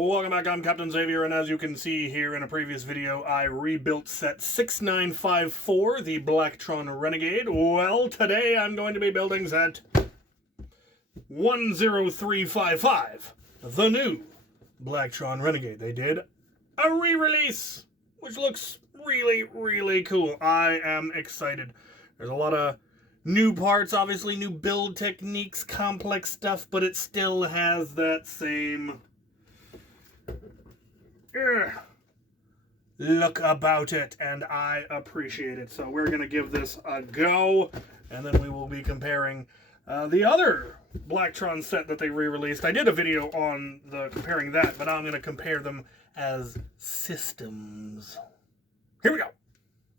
Welcome back, I'm Captain Xavier, and as you can see here in a previous video, I rebuilt set 6954, the Blacktron Renegade. Well, today I'm going to be building set 10355, the new Blacktron Renegade. They did a re-release, which looks really, really cool. I am excited. There's a lot of new parts, obviously new build techniques, complex stuff, but it still has that same look about it, and I appreciate it. So we're going to give this a go, and then we will be comparing the other Blacktron set that they re-released. I did a video on comparing that, but now I'm going to compare them as systems. Here we go.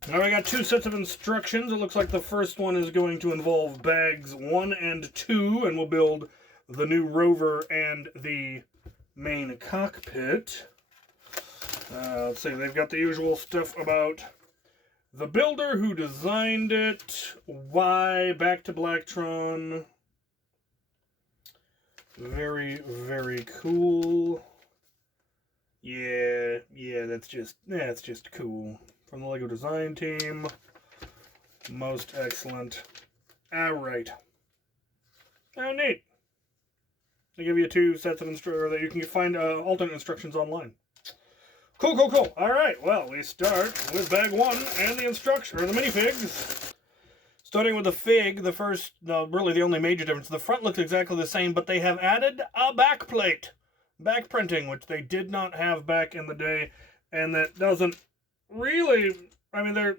Now I got two sets of instructions. It looks like the first one is going to involve bags 1 and 2, and we'll build the new rover and the main cockpit. Let's see, they've got the usual stuff about the builder, who designed it, why, back to Blacktron. Very, very cool. Yeah, that's just cool. From the LEGO design team. Most excellent. Alright. Oh, neat. They give you two sets of instructions that you can find alternate instructions online. Cool. Alright, well, we start with bag 1 and the instruction, or the minifigs. Starting with the fig, the first, really the only major difference. The front looks exactly the same, but they have added a back plate. Back printing, which they did not have back in the day. And that doesn't really, I mean,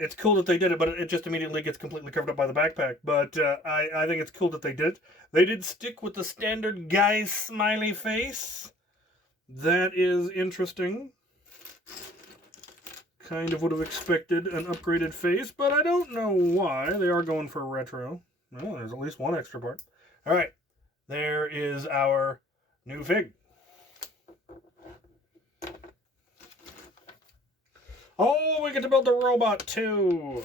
it's cool that they did it, but it just immediately gets completely covered up by the backpack. But I think it's cool that they did. They did stick with the standard guy's smiley face. That is interesting. Kind of would have expected an upgraded face, but I don't know why. They are going for retro. Well, there's at least one extra part. All right, there is our new fig. Oh, we get to build the robot too.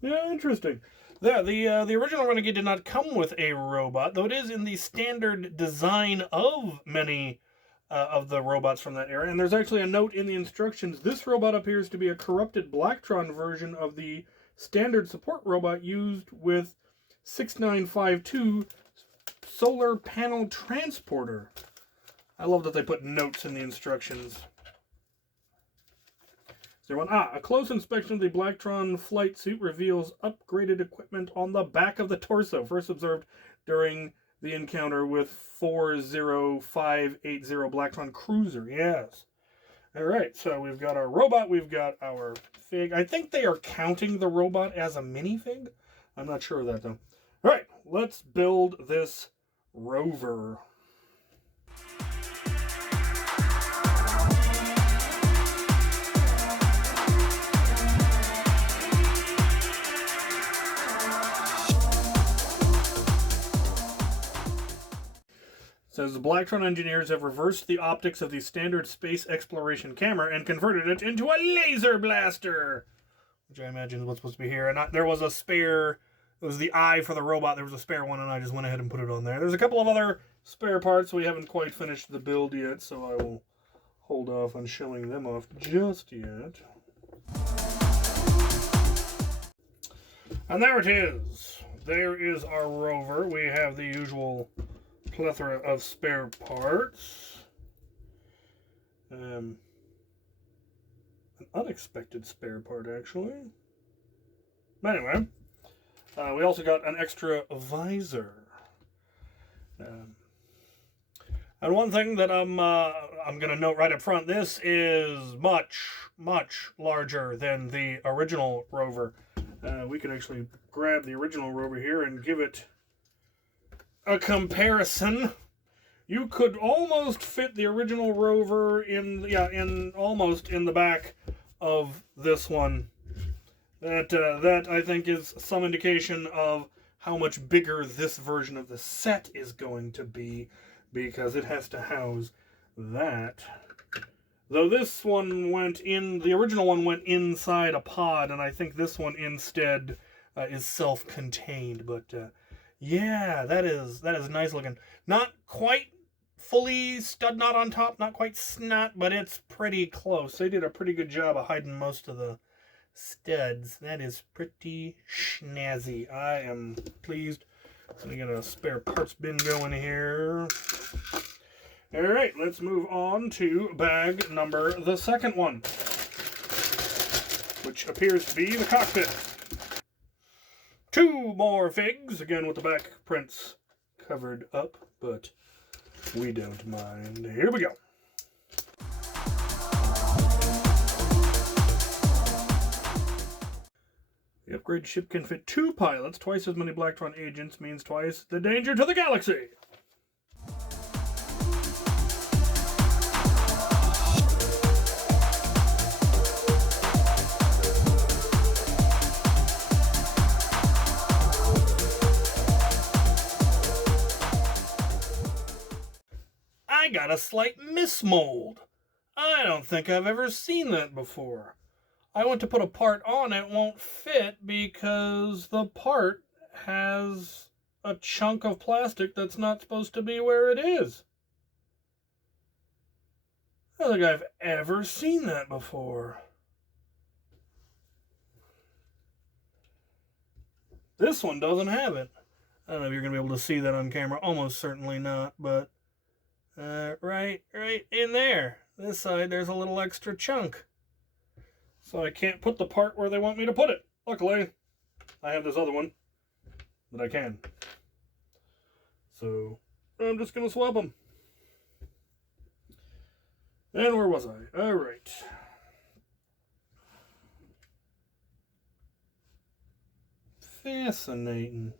Yeah, interesting. The original Renegade did not come with a robot, though it is in the standard design of many of the robots from that era. And there's actually a note in the instructions. This robot appears to be a corrupted Blacktron version of the standard support robot used with 6952 solar panel transporter. I love that they put notes in the instructions. A close inspection of the Blacktron flight suit reveals upgraded equipment on the back of the torso, first observed during the encounter with 40580 Blacktron Cruiser. Yes. All right, so we've got our robot, we've got our fig. I think they are counting the robot as a minifig. I'm not sure of that, though. All right, let's build this rover. It says the Blacktron engineers have reversed the optics of the standard space exploration camera and converted it into a laser blaster, which I imagine is what's supposed to be here. And there was a spare, it was the eye for the robot, there was a spare one, and I just went ahead and put it on there. There's a couple of other spare parts. We haven't quite finished the build yet, so I will hold off on showing them off just yet. And there it is. There is our rover. We have the usual plethora of spare parts. An unexpected spare part, actually. But anyway, we also got an extra visor. And one thing that I'm going to note right up front, this is much larger than the original rover. We could actually grab the original rover here and give it a comparison. You could almost fit the original rover almost in the back of this one. That I think is some indication of how much bigger this version of the set is going to be, because it has to house that. Though this one the original one went inside a pod, and I think this one instead is self-contained, but Yeah, that is nice looking. Not quite fully stud knot on top, not quite snot, but it's pretty close. They did a pretty good job of hiding most of the studs. That is pretty snazzy. I am pleased. Let me get a spare parts bin going here. All right, let's move on to bag number the second one, which appears to be the cockpit. 2 more figs, again with the back prints covered up, but we don't mind. Here we go. The upgrade ship can fit 2 pilots. Twice as many Blacktron agents means twice the danger to the galaxy. I got a slight mismold. I don't think I've ever seen that before. I went to put a part on, it won't fit because the part has a chunk of plastic that's not supposed to be where it is. I don't think I've ever seen that before. This one doesn't have it. I don't know if you're going to be able to see that on camera. Almost certainly not, but right in there. This side, there's a little extra chunk. So I can't put the part where they want me to put it. Luckily, I have this other one that I can. So I'm just going to swap them. And where was I? All right. Fascinating.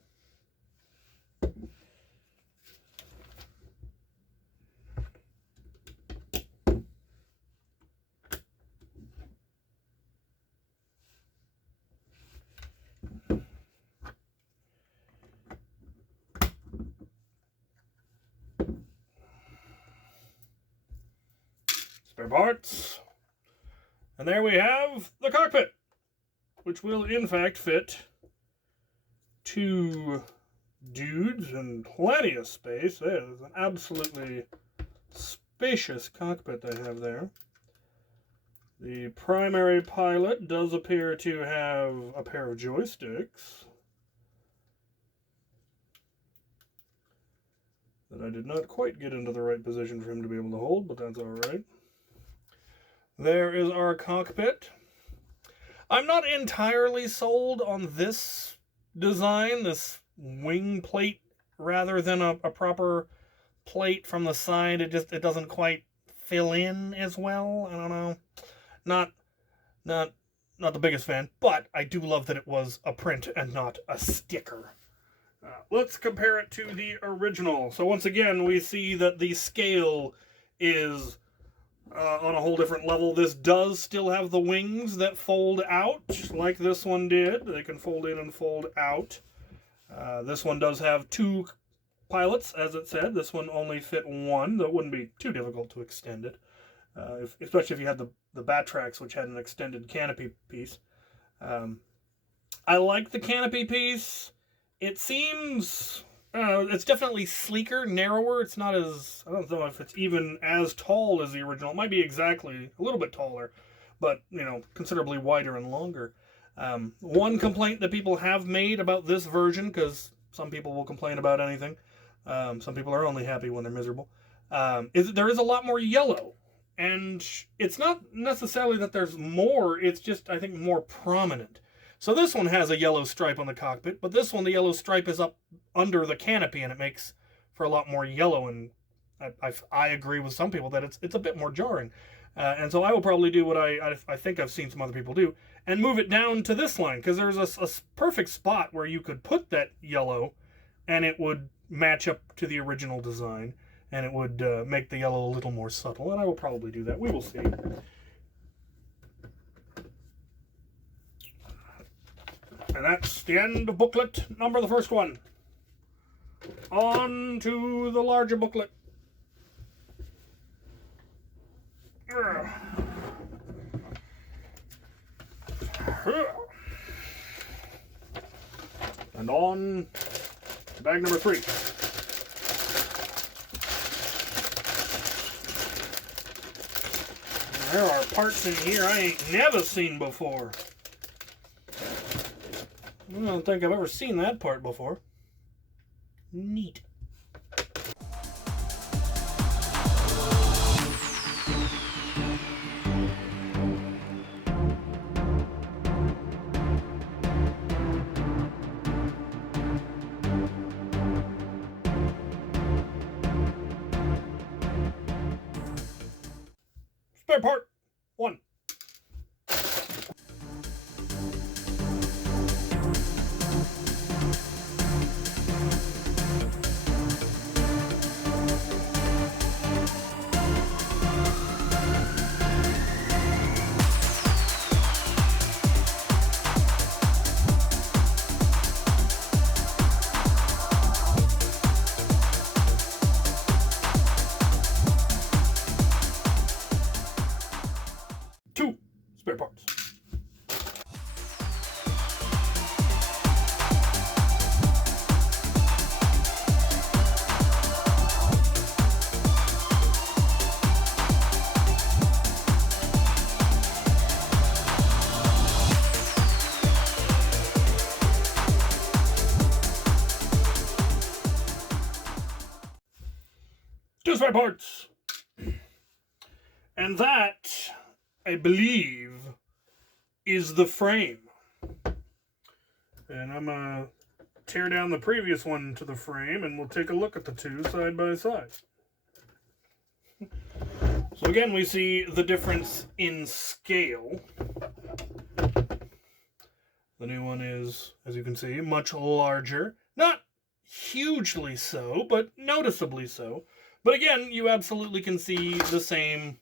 Spare parts. And there we have the cockpit, which will in fact fit 2 dudes and plenty of space. There's an absolutely spacious cockpit they have there. The primary pilot does appear to have a pair of joysticks that I did not quite get into the right position for him to be able to hold, but that's all right. There is our cockpit. I'm not entirely sold on this design, this wing plate, rather than a proper plate from the side. It doesn't quite fill in as well. I don't know. Not the biggest fan, but I do love that it was a print and not a sticker. Let's compare it to the original. So once again, we see that the scale is on a whole different level. This does still have the wings that fold out, like this one did. They can fold in and fold out. This one does have 2 pilots, as it said. This one only fit 1. That wouldn't be too difficult to extend it, especially if you had the Batrax, which had an extended canopy piece. I like the canopy piece. It seems, it's definitely sleeker, narrower. It's not as, I don't know if it's even as tall as the original. It might be exactly a little bit taller, but, you know, considerably wider and longer. One complaint that people have made about this version, because some people will complain about anything, some people are only happy when they're miserable, is that there is a lot more yellow. And it's not necessarily that there's more, it's just, I think, more prominent. So this one has a yellow stripe on the cockpit, but this one, the yellow stripe is up under the canopy, and it makes for a lot more yellow, and I agree with some people that it's a bit more jarring. And so I will probably do what I think I've seen some other people do, and move it down to this line, because there's a perfect spot where you could put that yellow, and it would match up to the original design, and it would make the yellow a little more subtle, and I will probably do that. We will see. And that's the end of booklet number the first one. On to the larger booklet. And on bag number 3. There are parts in here I ain't never seen before. I don't think I've ever seen that part before. Neat. Spare part 1. Spare parts. Two spare parts. And that, I believe, is the frame. And I'm going to tear down the previous one to the frame and we'll take a look at the two side by side. So again, we see the difference in scale. The new one is, as you can see, much larger. Not hugely so, but noticeably so. But again, you absolutely can see the same.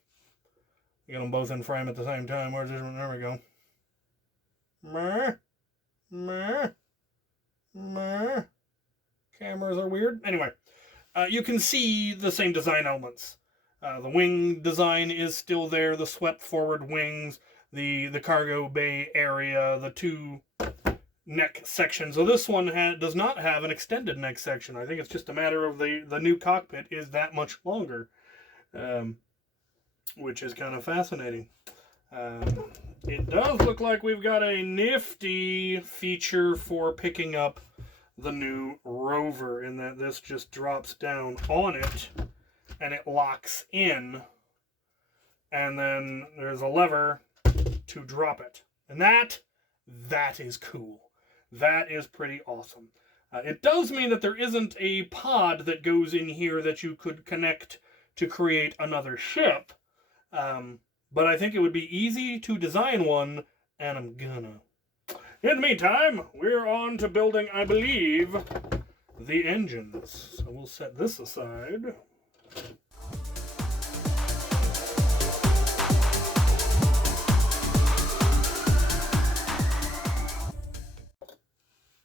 You got them both in frame at the same time. Where's this one? There we go. Meh. Meh. Meh. Cameras are weird. Anyway, you can see the same design elements. The wing design is still there. The swept forward wings, the cargo bay area, the two neck sections. So this one does not have an extended neck section. I think it's just a matter of the new cockpit is that much longer, which is kind of fascinating. It does look like we've got a nifty feature for picking up the new rover, in that this just drops down on it and it locks in, and then there's a lever to drop it. And that is cool. That is pretty awesome. It does mean that there isn't a pod that goes in here that you could connect to create another ship. But I think it would be easy to design one, and I'm gonna. In the meantime, we're on to building, I believe, the engines. So we'll set this aside.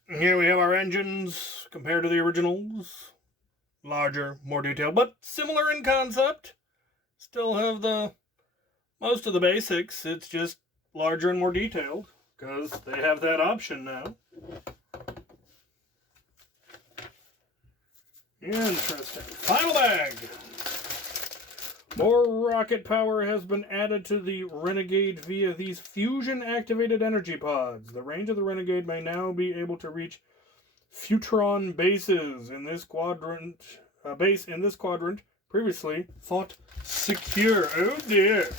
Here we have our engines compared to the originals. Larger, more detailed, but similar in concept. Still have most of the basics. It's just larger and more detailed because they have that option now. Interesting. Final bag. More rocket power has been added to the Renegade via these fusion-activated energy pods. The range of the Renegade may now be able to reach Futron bases in this quadrant. Previously thought secure. Oh dear.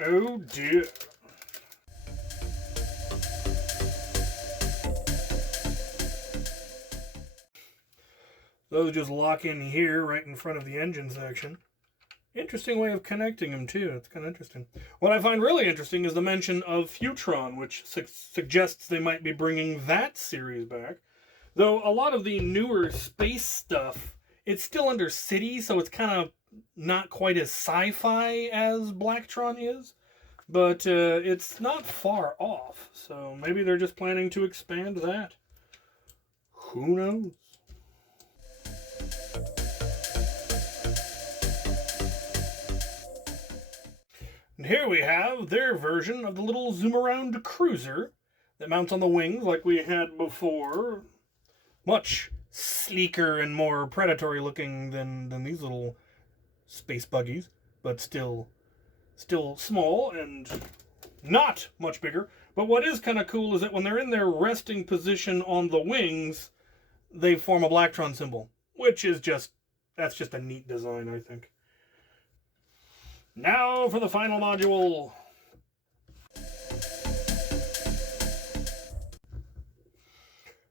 Oh dear. Those just lock in here right in front of the engine section. Interesting way of connecting them too. It's kind of interesting. What I find really interesting is the mention of Futron, which suggests they might be bringing that series back. Though a lot of the newer space stuff, it's still under city, so it's kind of not quite as sci-fi as Blacktron is. But it's not far off, so maybe they're just planning to expand that. Who knows? And here we have their version of the little zoom-around cruiser that mounts on the wings like we had before. Much sleeker and more predatory looking than these little space buggies, but still small and not much bigger. But what is kind of cool is that when they're in their resting position on the wings, they form a Blacktron symbol, which is that's just a neat design, I think. Now for the final module.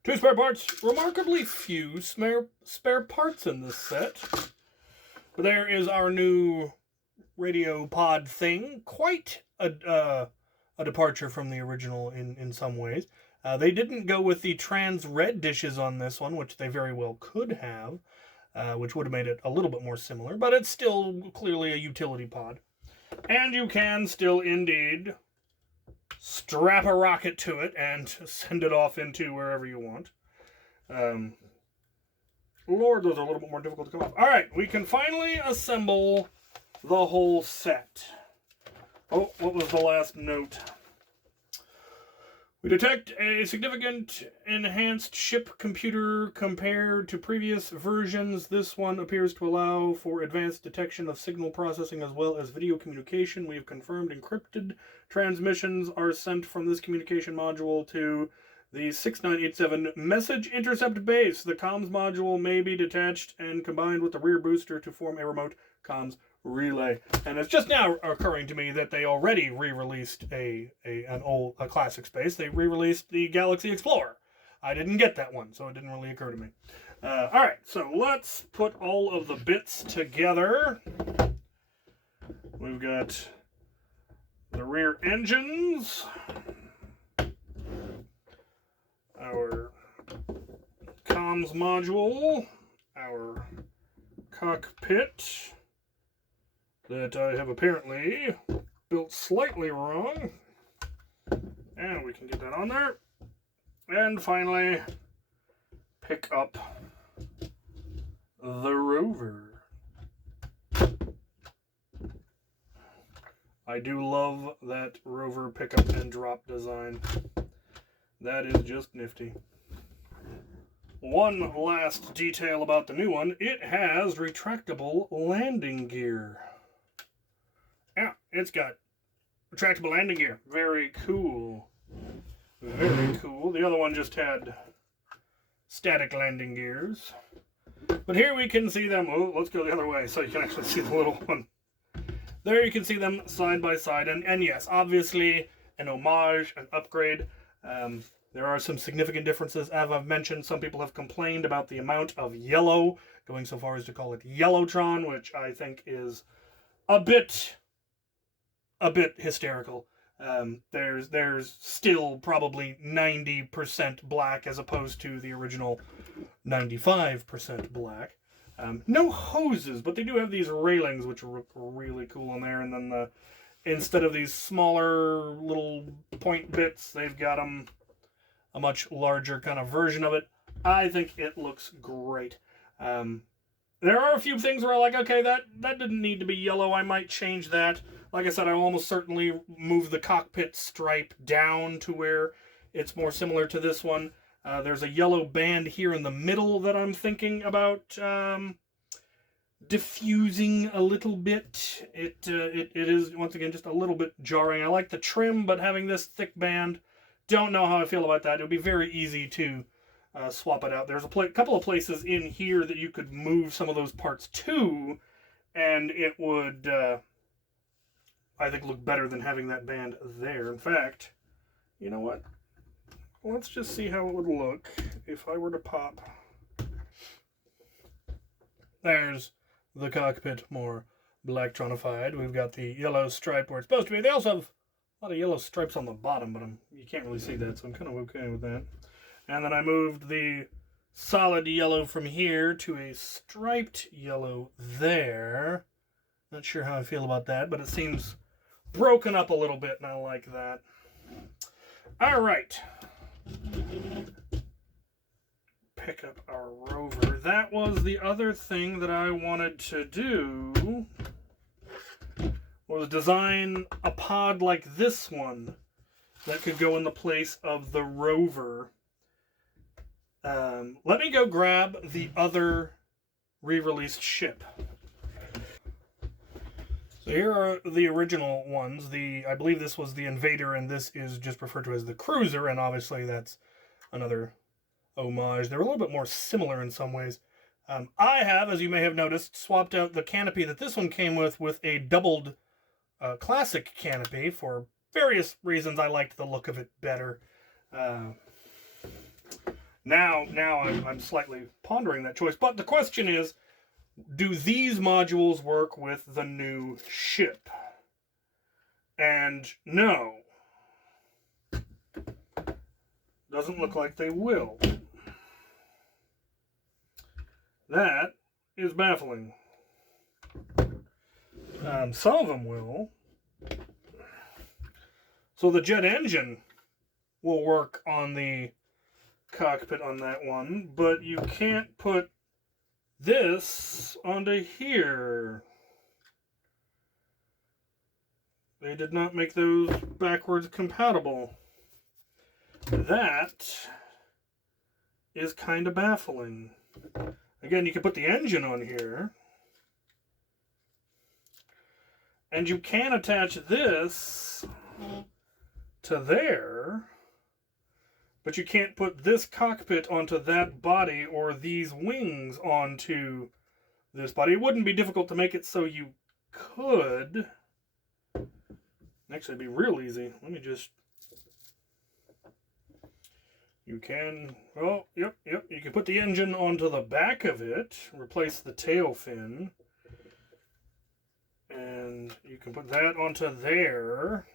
Two spare parts. Remarkably few spare parts in this set. But there is our new radio pod thing. Quite a departure from the original in some ways. They didn't go with the trans red dishes on this one, which they very well could have, which would have made it a little bit more similar, but it's still clearly a utility pod. And you can still indeed strap a rocket to it and send it off into wherever you want. Lord, those are a little bit more difficult to come off. All right, we can finally assemble the whole set. Oh, what was the last note? We detect a significant enhanced ship computer compared to previous versions. This one appears to allow for advanced detection of signal processing as well as video communication. We have confirmed encrypted transmissions are sent from this communication module to the 6987 message intercept base. The comms module may be detached and combined with the rear booster to form a remote comms relay. And it's just now occurring to me that they already re-released a classic space. They re-released the Galaxy Explorer. I didn't get that one, so it didn't really occur to me. All right, so let's put all of the bits together. We've got the rear engines, our comms module, our cockpit, that I have apparently built slightly wrong. And we can get that on there. And finally, pick up the rover. I do love that rover pickup and drop design. That is just nifty. One last detail about the new one, it has retractable landing gear. Yeah, it's got retractable landing gear. Very cool. Very cool. The other one just had static landing gears. But here we can see them. Oh, let's go the other way so you can actually see the little one. There you can see them side by side. And yes, obviously an homage, an upgrade. There are some significant differences. As I've mentioned, some people have complained about the amount of yellow, going so far as to call it Yellowtron, which I think is a bit hysterical. There's still probably 90% black as opposed to the original 95% black. No hoses, but they do have these railings, which look really cool on there. And then instead of these smaller little point bits, they've got them a much larger kind of version of it. I think it looks great. There are a few things where I'm like, okay, that didn't need to be yellow. I might change that. Like I said, I will almost certainly move the cockpit stripe down to where it's more similar to this one. There's a yellow band here in the middle that I'm thinking about diffusing a little bit. It is, once again, just a little bit jarring. I like the trim, but having this thick band, don't know how I feel about that. It would be very easy to swap it out. There's a couple of places in here that you could move some of those parts to, and it would, I think, look better than having that band there. In fact, you know what? Let's just see how it would look if I were to pop. There's the cockpit more Blacktronified. We've got the yellow stripe where it's supposed to be. They also have a lot of yellow stripes on the bottom, but you can't really see that, so I'm kind of okay with that. And then I moved the solid yellow from here to a striped yellow there. Not sure how I feel about that, but it seems broken up a little bit, and I like that. All right. Pick up our rover. That was the other thing that I wanted to do, was design a pod like this one that could go in the place of the rover. Let me go grab the other re-released ship. So here are the original ones. I believe this was the Invader, and this is just referred to as the Cruiser, and obviously that's another homage. They're a little bit more similar in some ways. I have, as you may have noticed, swapped out the canopy that this one came with a doubled classic canopy. For various reasons, I liked the look of it better. Now I'm slightly pondering that choice. But the question is, do these modules work with the new ship? And no. Doesn't look like they will. That is baffling. Some of them will. So the jet engine will work on the cockpit on that one, but you can't put this onto here. They did not make those backwards compatible. That is kind of baffling. Again, you can put the engine on here. And you can attach this to there. But you can't put this cockpit onto that body or these wings onto this body. It wouldn't be difficult to make it so you could. Actually, it'd be real easy. Let me just... You can... Oh, yep. You can put the engine onto the back of it. Replace the tail fin. And you can put that onto there.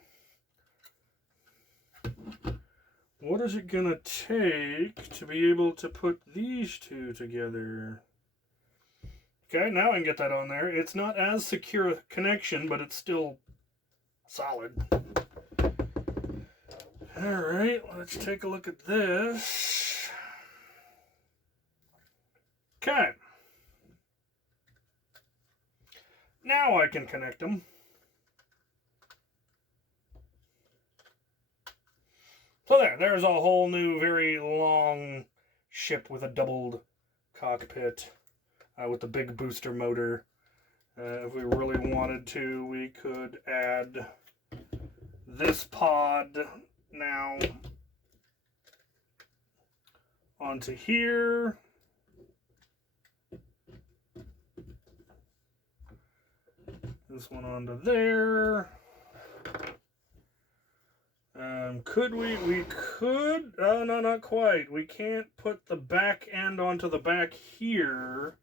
What is it going to take to be able to put these two together? Okay, now I can get that on there. It's not as secure a connection, but it's still solid. Alright, let's take a look at this. Okay. Now I can connect them. So there's a whole new, very long ship with a doubled cockpit with the big booster motor. If we really wanted to, we could add this pod now onto here. This one onto there. Could we? We could. Oh, no, not quite. We can't put the back end onto the back here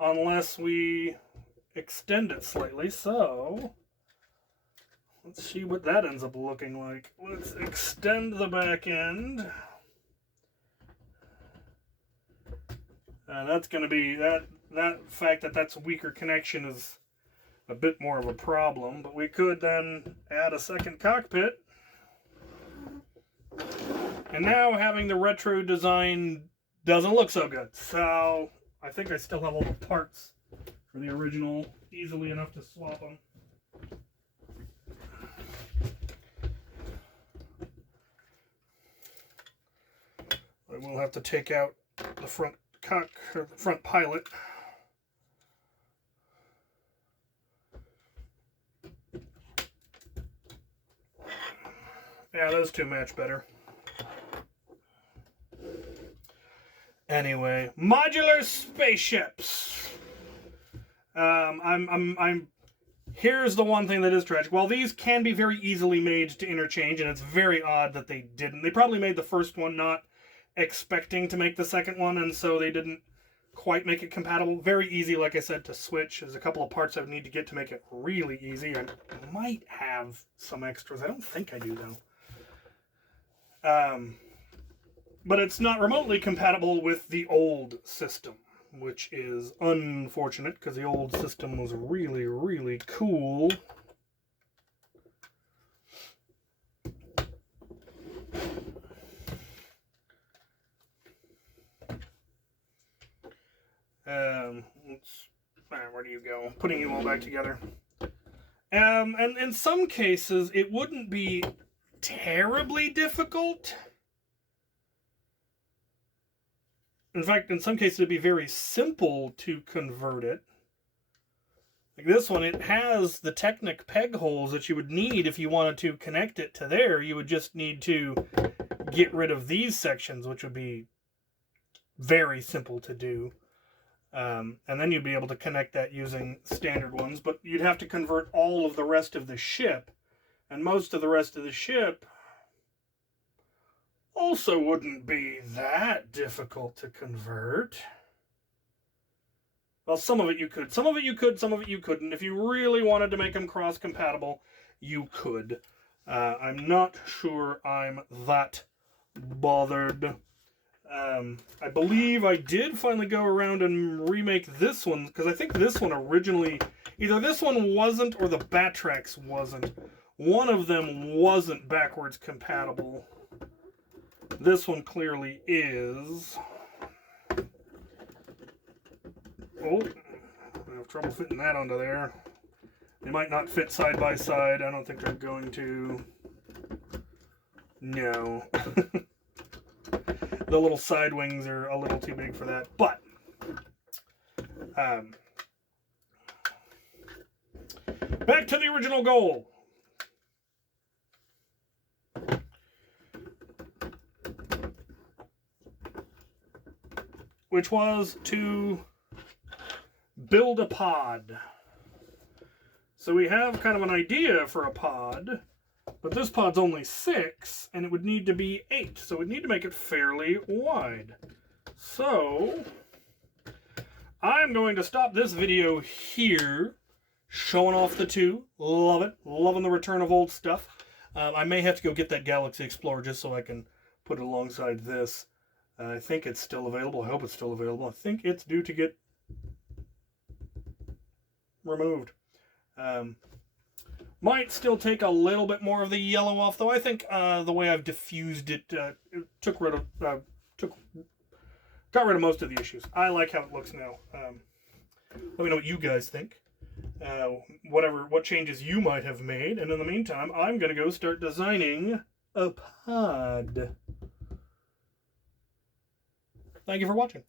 unless we extend it slightly. So let's see what that ends up looking like. Let's extend the back end. That's going to be that fact that that's a weaker connection is a bit more of a problem, but we could then add a second cockpit. And now having the retro design doesn't look so good. So I think I still have all the parts for the original easily enough to swap them. I will have to take out the front front pilot. Yeah, those two match better. Anyway, modular spaceships. Here's the one thing that is tragic. While these can be very easily made to interchange, and it's very odd that they didn't. They probably made the first one not expecting to make the second one, and so they didn't quite make it compatible. Very easy, like I said, to switch. There's a couple of parts I would need to get to make it really easy. I might have some extras. I don't think I do, though. But it's not remotely compatible with the old system, which is unfortunate because the old system was really, really cool. Where do you go? Putting you all back together. And in some cases, it wouldn't be terribly difficult. In fact, in some cases, it'd be very simple to convert it. Like this one, it has the Technic peg holes that you would need if you wanted to connect it to there. You would just need to get rid of these sections, which would be very simple to do. And then you'd be able to connect that using standard ones, but you'd have to convert all of the rest of the ship. And most of the rest of the ship also wouldn't be that difficult to convert. Well, some of it you could. Some of it you could, some of it you couldn't. If you really wanted to make them cross-compatible, you could. I'm not sure I'm that bothered. I believe I did finally go around and remake this one, because I think this one originally, either this one wasn't or the Batrax wasn't. One of them wasn't backwards compatible. This one clearly is. Oh, I have trouble fitting that onto there. They might not fit side by side. I don't think they're going to. No. The little side wings are a little too big for that. But, back to the original goal. Which was to build a pod. So we have kind of an idea for a pod, but this pod's only 6, and it would need to be 8, so we'd need to make it fairly wide. So I'm going to stop this video here, showing off the two. Love it. Loving the return of old stuff. I may have to go get that Galaxy Explorer just so I can put it alongside this. I think it's still available. I hope it's still available. I think it's due to get removed. Might still take a little bit more of the yellow off, though. I think the way I've diffused it, it got rid of most of the issues. I like how it looks now. Let me know what you guys think. What changes you might have made. And in the meantime, I'm going to go start designing a pod. Thank you for watching.